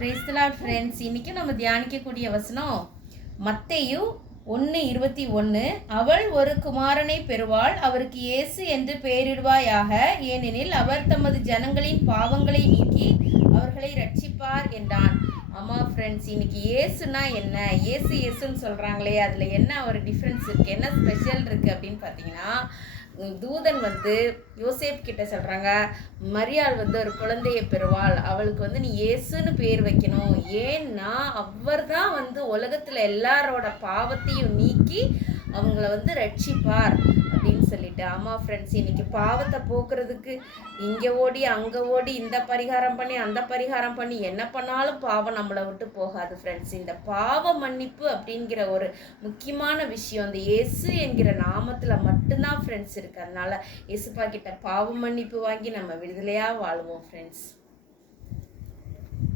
Praise the Lord friends. இன்னைக்கு நம்ம தியானிக்கக்கூடிய வசனம் மத்தேயு 1:21. அவள் ஒரு குமாரனை பெறுவாள், அவருக்கு இயேசு என்று பெயரிடுவாயாக, ஏனெனில் அவர் தமது ஜனங்களின் பாவங்களை நீக்கி அவர்களை ரட்சிப்பார் என்றான். ஆமாம் ஃப்ரெண்ட்ஸ், இன்னைக்கு இயேசுனா என்ன, இயேசுன்னு சொல்கிறாங்களே, அதில் என்ன ஒரு டிஃப்ரென்ஸ் இருக்குது, என்ன ஸ்பெஷல் இருக்குது அப்படின்னு பார்த்தீங்கன்னா, தூதன் யோசேப் கிட்ட சொல்கிறாங்க, மரியாள் ஒரு குழந்தையை பெறுவாள், அவளுக்கு நீ இயேசுன்னு பேர் வைக்கணும், ஏன்னா அவர் தான் உலகத்தில் எல்லாரோட பாவத்தையும் நீக்கி அவங்கள ரட்சிப்பார் அப்படின்னு சொல்லிட்டு. ஆமாம் ஃப்ரெண்ட்ஸ், இன்னைக்கு பாவத்தை போக்குறதுக்கு இங்கே ஓடி அங்கே ஓடி இந்த பரிகாரம் பண்ணி அந்த பரிகாரம் பண்ணி என்ன பண்ணாலும் பாவம் நம்மளை விட்டு போகாது ஃப்ரெண்ட்ஸ். இந்த பாவ மன்னிப்பு அப்படிங்கிற ஒரு முக்கியமான விஷயம் இந்த இயேசு என்கிற நாமத்தில் மட்டும்தான் ஃப்ரெண்ட்ஸ் இருக்குது. அதனால இயேசுப்பா கிட்ட பாவ மன்னிப்பு வாங்கி நம்ம விடுதலையாக வாழ்வோம் ஃப்ரெண்ட்ஸ்.